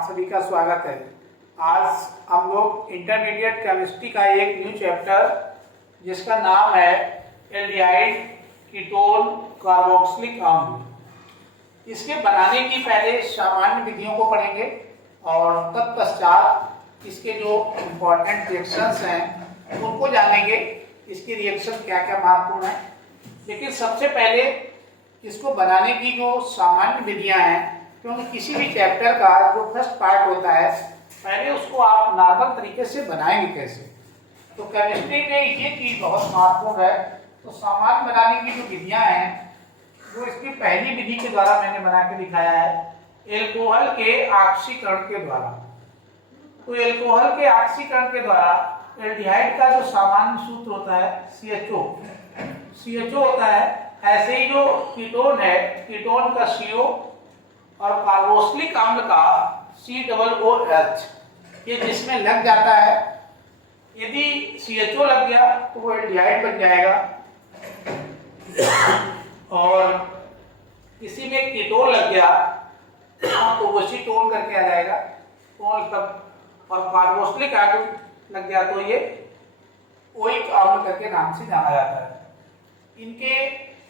आप सभी का स्वागत है। आज हम लोग इंटरमीडिएट केमिस्ट्री का एक न्यू चैप्टर जिसका नाम है एल्डिहाइड कीटोन कार्बोक्सिलिक अम्ल, इसके बनाने की पहले सामान्य विधियों को पढ़ेंगे और तत्पश्चात इसके जो इम्पोर्टेंट रिएक्शंस हैं उनको जानेंगे, इसकी रिएक्शन क्या क्या महत्वपूर्ण है। लेकिन सबसे पहले इसको बनाने की जो सामान्य विधियां हैं, क्योंकि किसी भी चैप्टर का जो फर्स्ट पार्ट होता है पहले उसको आप नॉर्मल तरीके से बनाएंगे कैसे, तो केमिस्ट्री में ये चीज बहुत महत्वपूर्ण है। तो सामान्य बनाने की जो विधियां हैं वो इसकी पहली विधि के द्वारा मैंने बना के दिखाया है, एल्कोहल के ऑक्सीकरण के द्वारा। तो एल्कोहल के ऑक्सीकरण के द्वारा एल्डिहाइड का जो सामान्य सूत्र होता है CHO होता है। ऐसे ही जो कीटोन है, कीटोन का CO और कार्बोक्सिलिक अम्ल का COOH, ये जिसमें लग जाता है, यदि CHO लग गया तो वो एल्डिहाइड बन जाएगा और इसी में कीटोन लग गया तो वो कीटोन करके आ जाएगा और कार्बोक्सिलिक अम्ल लग गया तो ये ओइक अम्ल करके नाम से जाना जाता है। इनके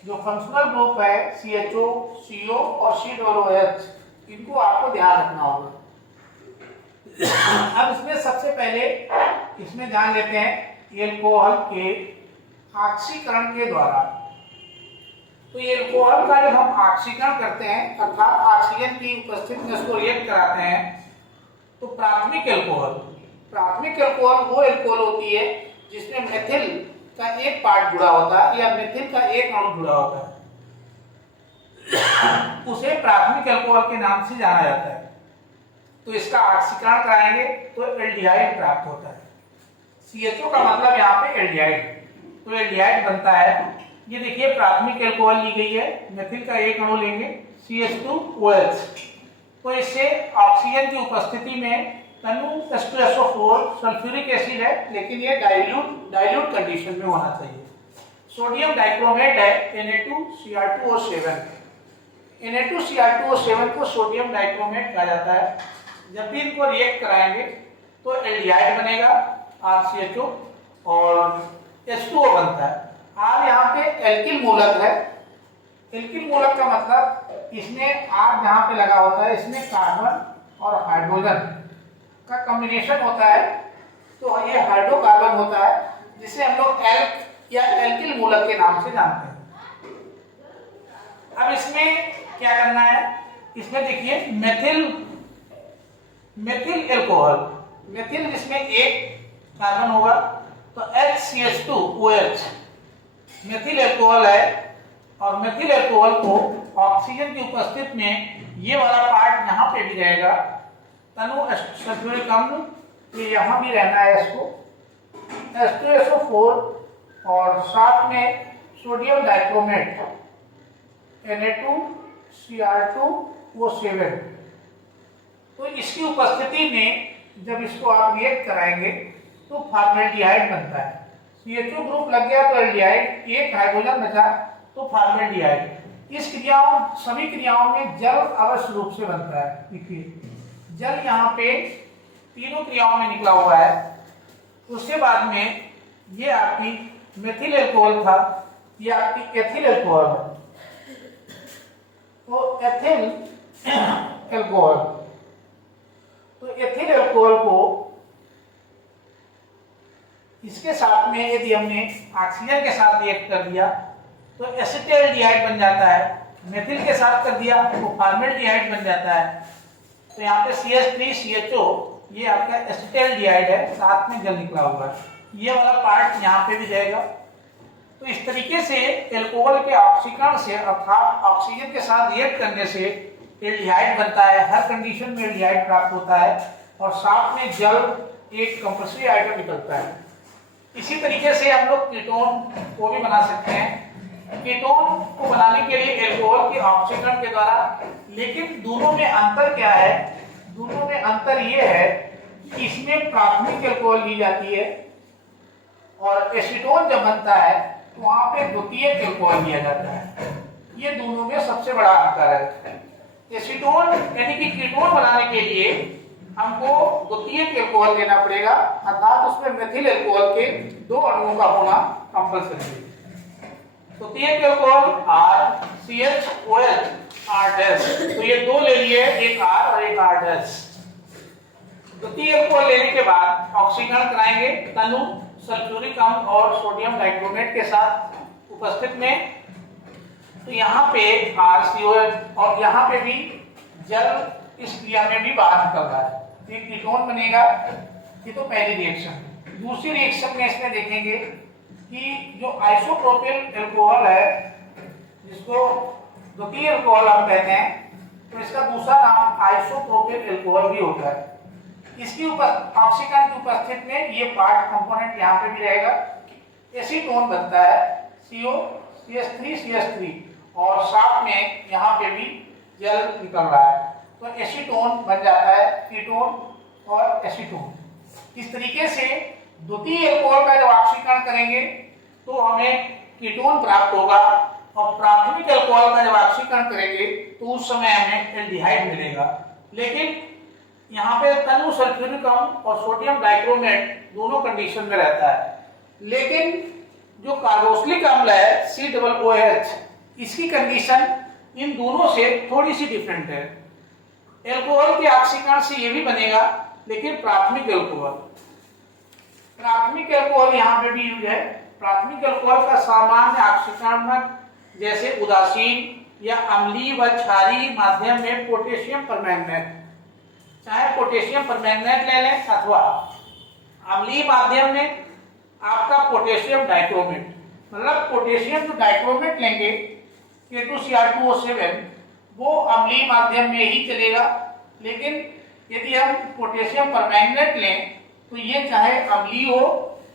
जो फंक्शनल ग्रुप है CHO, CO और COOH, इनको आपको ध्यान रखना होगा। अब इसमें सबसे पहले इसमें जान लेते हैं एल्कोहल के ऑक्सीकरण के द्वारा। तो एल्कोहल का जब हम ऑक्सीकरण करते हैं अर्थात ऑक्सीजन की उपस्थिति में उसको रिएक्ट कराते हैं तो प्राथमिक एल्कोहल वो एल्कोहल होती है जिसमें मेथिल का एक पार्ट जुड़ा होता है या मेथिल का एक अणु जुड़ा होता है, उसे प्राथमिक अल्कोहल के नाम से जाना जाता है। तो इसका ऑक्सीकरण कराएंगे तो एल्डिहाइड प्राप्त होता है। CHO का मतलब यहाँ पे एल्डिहाइड, तो एल्डिहाइड बनता है। ये देखिए प्राथमिक अल्कोहल ली गई है, मेथिल का एक अणु लेंगे CH2OH, तो इससे ऑक्सीजन की उपस्थिति में तनु H2SO4 सल्फ्यूरिक एसिड है, लेकिन ये डाइल्यूट कंडीशन में होना चाहिए। सोडियम डाइक्रोमेट है Na2Cr2O7, Na2Cr2O7 को सोडियम डाइक्रोमेट कहा जाता है। जब भी इनको रिएक्ट कराएंगे तो एल्डिहाइड बनेगा RCHO और H2O बनता है। R यहाँ पे एल्किल मूलक है। एल्किल मूलक का मतलब इसमें R जहाँ पे लगा होता है इसमें कार्बन और हाइड्रोजन का कॉम्बिनेशन होता है, तो ये हाइड्रोकार्बन होता है जिसे हम लोग एल्क या एल्किल मूलक के नाम से जानते हैं। अब इसमें क्या करना है, इसमें देखिए मेथिल एल्कोहल, मेथिल जिसमें एक कार्बन होगा तो HCH2OH मेथिल एल्कोहल है और मेथिल एल्कोहल को ऑक्सीजन की उपस्थिति में ये वाला पार्ट यहाँ पे भी रहेगा, तनु सल्फ्यूरिक अम्ल, ये यहाँ भी रहना है इसको H2SO4 और साथ में सोडियम डाइक्रोमेट Na2Cr2O7। तो इसकी उपस्थिति में जब इसको आप रिएक्ट कराएंगे तो फॉर्मेल्डिहाइड बनता है। CHO ग्रुप लग गया तो एल्डिहाइड, एक हाइड्रोजन बचा तो फॉर्मेल्डिहाइड। इस सभी क्रियाओं में जल अवश्य रूप से बनता है। देखिए जल यहाँ पे तीनों क्रियाओं में निकला हुआ है। उसके बाद में ये आपकी मेथिल एल्कोहल था, ये आपकी एथिल एल्कोहल है। तो एथिल एल्कोहल को इसके साथ में यदि हमने ऑक्सीजन के साथ रिएक्ट कर दिया तो एसिटाल्डिहाइड बन जाता है, मेथिल के साथ कर दिया तो फॉर्मेल्डिहाइड बन जाता है। तो यहाँ पे CH3CHO ये आपका एसिटाल्डिहाइड है, साथ में जल निकला हुआ है, ये वाला पार्ट यहाँ पे भी जाएगा। तो इस तरीके से एल्कोहल के ऑक्सीकरण से अर्थात ऑक्सीजन के साथ रिएक्ट करने से एल्डिहाइड बनता है। हर कंडीशन में एल्डिहाइड प्राप्त होता है और साथ में जल एक कंपल्सरी आइटम निकलता है। इसी तरीके से हम लोग कीटोन को भी बना सकते हैं। कीटोन को बनाने के लिए एल्कोहल के ऑक्सीकरण के द्वारा, लेकिन दोनों में अंतर क्या है, दोनों में अंतर ये है कि इसमें प्राथमिक एल्कोहल ली जाती है और एसीटोन जब बनता है तो वहां पे द्वितीयक एल्कोहल लिया जाता है। ये दोनों में सबसे बड़ा अंतर है। एसीटोन यानी कि कीटोन बनाने के लिए हमको द्वितीयक एल्कोहल लेना पड़ेगा, अर्थात उसमें मेथिल एल्कोहल के 2 अणुओं का होना कंपल्सरी है। द्वितीयक एल्कोहल RCHOH R-, तो ये 2 ले लिए, एक R और एक R-। द्वितीय एल्कोहल लेने के बाद ऑक्सीकरण कराएंगे तनु सल्फ्यूरिक अम्ल और सोडियम डाइक्रोमेट के साथ उपस्थित में। तो यहाँ पे RCOH और यहाँ पे भी जल इस क्रिया में भी बाहर निकल रहा है, तो एक कीटोन बनेगा। ये तो पहली रिएक्शन। दूसरी रिएक्शन में इसमें देखेंगे कि जो आइसोप्रोपिल एल्कोहल है, जिसको द्वितीय एल्कोहल हम कहते हैं, तो इसका दूसरा नाम आइसोप्रोपिल एल्कोहल भी होता है। इसकी ऑक्सीकरण की उपस्थिति में ये पार्ट कंपोनेंट यहाँ पे भी रहेगा, एसीटोन बनता है CO CH3 और साथ में यहाँ पे भी जल निकल रहा है, तो एसीटोन बन जाता है, कीटोन और एसीटोन। इस तरीके से द्वितीय एल्कोहल का जब ऑक्सीकरण करेंगे तो हमें कीटोन प्राप्त होगा, और प्राथमिक एल्कोहल का जब ऑक्सीकरण करेंगे तो उस समय हमें एल्डिहाइड मिलेगा। लेकिन यहाँ पे तनु सल्फ्यूरिक अम्ल और सोडियम डाइक्रोमेट दोनों कंडीशन में रहता है। लेकिन जो कार्बोक्सिलिक अम्ल है COOH, इसकी कंडीशन इन दोनों से थोड़ी सी डिफरेंट है। एल्कोहल के ऑक्सीकरण से ये भी बनेगा, लेकिन प्राथमिक एल्कोहल यहाँ पे भी यूज है। प्राथमिक एल्कोहल का सामान्य ऑक्सीकरण जैसे उदासीन या अम्लीय व क्षारीय माध्यम में पोटेशियम परमैंगनेट, चाहे पोटेशियम परमैंगनेट ले लें अथवा अम्लीय माध्यम में आपका पोटेशियम डाइक्रोमेट, मतलब पोटेशियम जो डाइक्रोमेट लेंगे K2Cr2O7, वो अम्लीय माध्यम में ही चलेगा। लेकिन यदि हम पोटेशियम परमैंगनेट लें तो ये चाहे अम्लीय हो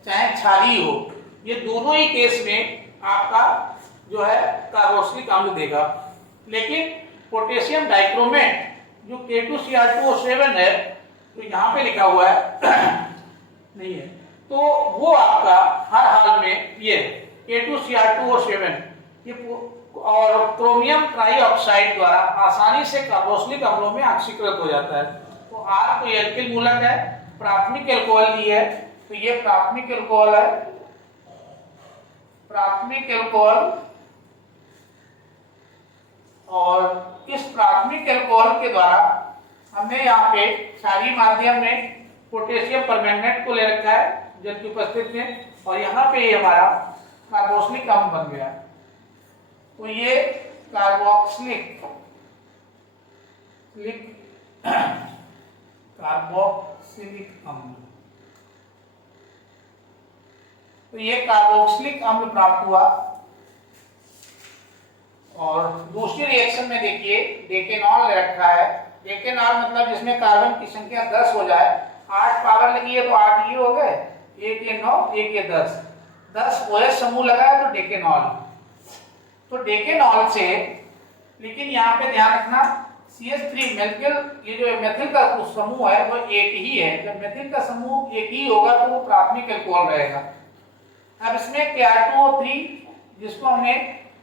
चाहे क्षारीय हो, ये दोनों ही केस में आपका जो है कार्बोक्सिलिक अम्ल देगा। लेकिन पोटेशियम डाइक्रोमेट जो K2Cr2O7 है, तो यहाँ पे लिखा हुआ है नहीं है, तो वो आपका हर हाल में ये K2Cr2O7 ये और क्रोमियम ट्राईऑक्साइड द्वारा आसानी से कार्बोक्सिलिक अम्लों में ऑक्सीकृत हो जाता है। तो R तो एल्किल मूलक है, प्राथमिक एल्कोहल ली है, तो ये प्राथमिक एल्कोहल है। प्राथमिक एल्कोहल, और इस प्राथमिक एल्कोहल के द्वारा हमने यहाँ पे क्षारीय माध्यम में पोटेशियम परमैंगनेट को ले रखा है जल की उपस्थिति में, और यहाँ पे ये हमारा कार्बोक्सिलिक अम्ल बन गया। तो ये कार्बोक्सिलिक अम्ल, तो ये कार्बोक्सिलिक अम्ल प्राप्त हुआ। और दूसरी रिएक्शन में देखिए डेकेनॉल ले रखा है। डेकेनॉल मतलब जिसमें कार्बन की संख्या 10 हो जाए, 8 पावर लगी है तो 8 ये हो गए, एक ये 9, एक ये 10 OH समूह लगा है तो डेकेनॉल। तो डेकेनॉल से, लेकिन यहाँ पे ध्यान रखना CH3 मेथिल, ये जो मेथिल का समूह है वो एक ही है। जब मेथिल का समूह एक ही होगा तो वो प्राथमिक एल्कोहल रहेगा। अब इसमें K2O3 जिसको हमने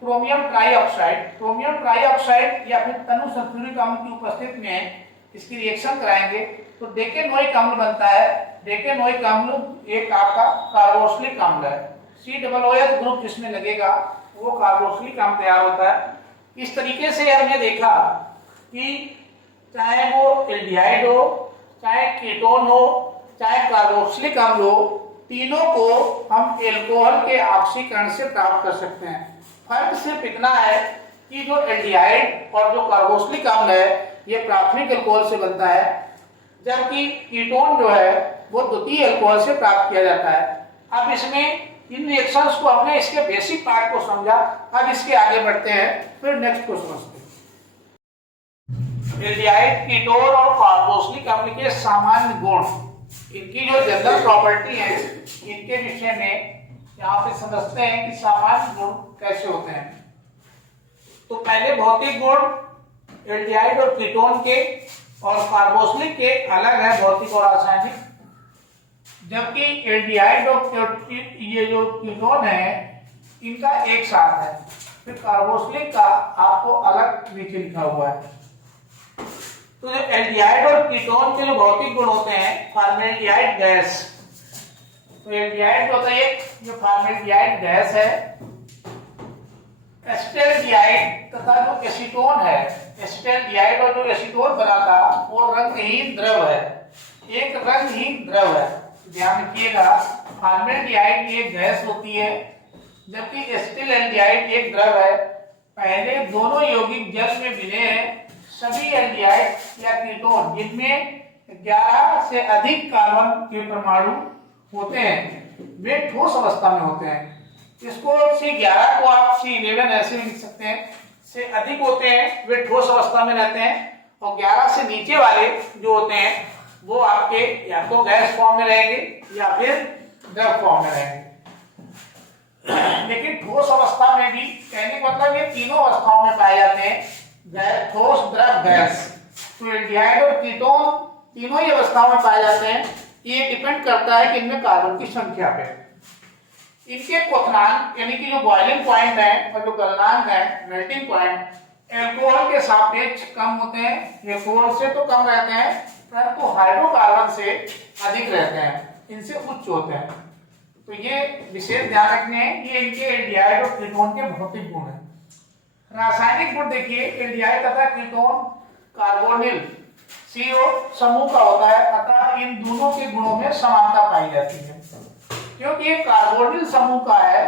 क्रोमियम ट्राईऑक्साइड या फिर तनु सल्फ्यूरिक अम्ल की उपस्थिति में इसकी रिएक्शन कराएंगे तो डेकेनोइक अम्ल बनता है। डेकेनोइक अम्ल एक आपका कार्बोक्सिलिक अम्ल है। COOH ग्रुप जिसमें लगेगा वो कार्बोक्सिलिक अम्ल तैयार होता है। इस तरीके से हमने देखा कि चाहे वो एल्डिहाइड हो, चाहे कीटोन हो, चाहे कार्बोक्सिलिक अम्ल हो, तीनों को हम एल्कोहल के ऑक्सीकरण से प्राप्त कर सकते हैं। फर्क सिर्फ इतना है कि जो एल्डिहाइड और जो कार्बोक्सिलिक अम्ल है ये प्राथमिक एल्कोहल से बनता है, जबकि कीटोन जो है वो द्वितीय एल्कोहल से प्राप्त किया जाता है। अब इसमें इन रिएक्शंस को हमने इसके बेसिक पार्ट को समझा, अब इसके आगे बढ़ते हैं, फिर नेक्स्ट को समझते हैं। एल्डिहाइड, कीटोन और कार्बोक्सिलिक अम्ल के सामान्य गुण, इनकी जो जनरल प्रॉपर्टी है, इनके विषय में यहाँ पे समझते हैं कि सामान्य गुण कैसे होते हैं। तो पहले भौतिक गुण एल्डिहाइड और कीटोन के और कार्बोक्सिलिक के अलग है, भौतिक और रासायनिक, जबकि एल्डिहाइड और ये जो कीटोन है इनका एक साथ है। फिर कार्बोक्सिलिक का आपको अलग नीचे लिखा हुआ है। तो जो एल्डिहाइड और कीटोन के जो भौतिक गुण होते हैं, फॉर्मेल्डिहाइड गैस, तो एल्डिहाइड होता है एक जो फॉर्मेल्डिहाइड गैस है, एसिटाल्डिहाइड तथा जो एसीटोन है, एसिटाल्डिहाइड और जो एसीटोन बना था वो रंगहीन द्रव है, एक रंगहीन द्रव है। ध्यान रखिएगा, फॉर्मेल्डिहाइड एक गैस होती है जबकि एसिटाल्डिहाइड एक द्रव है। पहले दोनों यौगिक जल में मिले हैं। सभी एल्डिहाइड या कीटोन जिनमें 11 से अधिक कार्बन के परमाणु होते हैं वे ठोस अवस्था में होते हैं। इसको C11 को आप C11 ऐसे लिख सकते हैं। से अधिक होते हैं वे ठोस अवस्था में रहते हैं और 11 से नीचे वाले जो होते हैं वो आपके या तो गैस फॉर्म में रहेंगे या फिर द्रव फॉर्म में रहेंगे। लेकिन ठोस अवस्था में भी कहने का मतलब ये तीनों अवस्थाओं में पाए जाते हैं, ठोस, द्रव, गैस। तो एल्डिहाइड और कीटोन तीनों ही अवस्थाओं में पाए जाते हैं। ये डिपेंड करता है कि इनमें कार्बन की संख्या पे। इनके क्वथनांक यानी कि जो बॉइलिंग पॉइंट है और जो गलनांक है, मेल्टिंग पॉइंट, एल्कोहल के सापेक्ष कम होते हैं, एल्कोहल से तो कम रहते हैं परंतु हाइड्रोकार्बन से अधिक रहते हैं, इनसे उच्च होते हैं। तो ये विशेष ध्यान रखने हैं, ये इनके एल्डिहाइड और कीटोन के भौतिक गुण हैं। रासायनिक गुण देखिए, एल्डिहाइड तथा कीटोन कार्बोनिल CO समूह का होता है अतः इन दोनों के गुणों में समानता पाई जाती है। क्योंकि ये कार्बोनिल समूह का है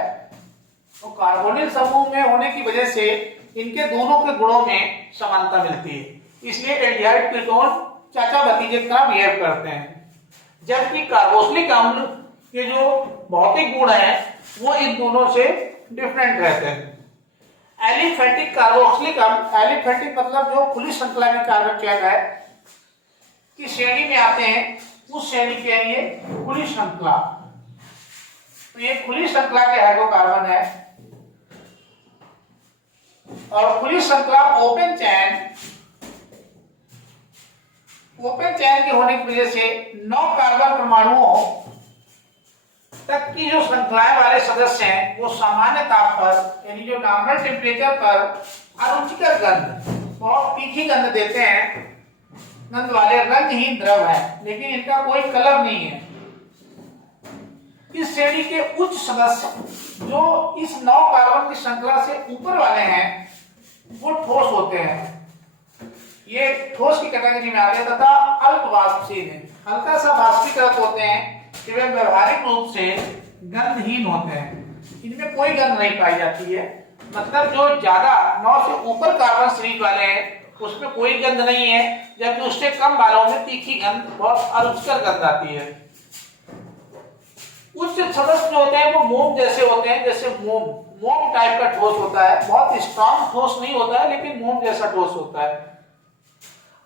तो कार्बोनिल समूह में होने की वजह से इनके दोनों के गुणों में समानता मिलती है। इसलिए एल्डिहाइड कीटोन चाचा भतीजे की तरह बिहेव करते हैं। जबकि कार्बोक्सिलिक अम्ल के जो भौतिक गुण हैं वो इन दोनों से डिफरेंट रहते हैं। एलिफेटिक कार्बोक्सिलिक अम्ल, एलिफेटिक मतलब जो खुली श्रृंखला की कार्बन चेन है की श्रेणी में आते हैं, उस श्रेणी के ये खुली श्रृंखला। तो ये खुली श्रृंखला के हाइड्रोकार्बन है और खुली श्रृंखला ओपन चैन के होने की वजह से 9 कार्बन परमाणुओं तक की जो श्रृंखलाएं वाले सदस्य हैं वो सामान्य ताप पर यानी जो नॉर्मल टेम्परेचर पर अरुचिकर गंध, बहुत तीखी गंध देते हैं, गंध वाले रंगहीन द्रव है, लेकिन इनका कोई कलर नहीं है। इस श्रेणी के उच्च सदस्य जो इस 9 कार्बन की श्रृंखला से ऊपर वाले हैं वो ठोस होते हैं, ये ठोस की कैटेगरी में आते हैं तथा अल्प वाष्पशील है, हल्का सा वाष्पीकृत होते हैं कि वे व्यवहारिक रूप से गंधहीन होते हैं, इनमें कोई गंध नहीं पाई जाती है। मतलब जो ज्यादा 9 से ऊपर कार्बन श्रेणी वाले हैं उसमें कोई गंध नहीं है, जबकि उससे कम वालों में तीखी गंध, बहुत अरुचिकर गंध आती है। उच्च सदस्य जो होते हैं वो मोम जैसे होते हैं, जैसे मोम टाइप का ठोस होता है, बहुत स्ट्रॉन्ग ठोस नहीं होता है लेकिन मोम जैसा ठोस होता है।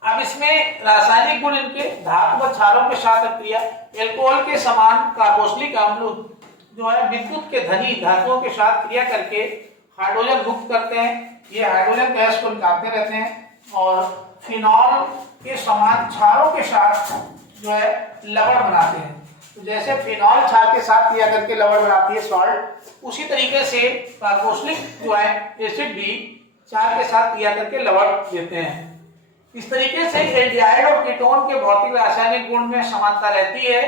अब इसमें रासायनिक गुण इनके धातु व क्षारों के साथ क्रिया, एल्कोहल के समान कार्बोक्सिलिक अम्ल जो है विद्युत के धनी धातुओं के साथ क्रिया करके हाइड्रोजन मुक्त करते हैं, ये हाइड्रोजन गैस को निकालते रहते हैं और फिनॉल के समान क्षारों के साथ जो है लवण बनाते हैं। तो जैसे फिनॉल क्षार के साथ क्रिया करके लवण बनाती है सॉल्ट, उसी तरीके से कार्बोक्सिलिक जो है एसिड भी क्षार के साथ क्रिया करके लवण देते हैं। इस तरीके से एल्डिहाइड और कीटोन के भौतिक रासायनिक गुण में समानता रहती है,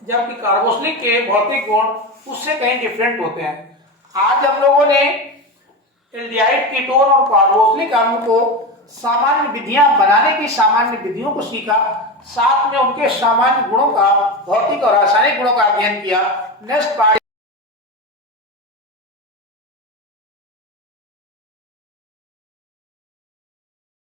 जबकि कार्बोक्सिलिक के भौतिक गुण उससे कहीं डिफरेंट होते हैं। आज हम लोगों ने एल्डिहाइड, कीटोन और कार्बोक्सिलिक अम्ल को सामान्य विधियां बनाने की सामान्य विधियों को सीखा, साथ में उनके सामान्य गुणों का, भौतिक और रासायनिक गुणों का अध्ययन किया। Next part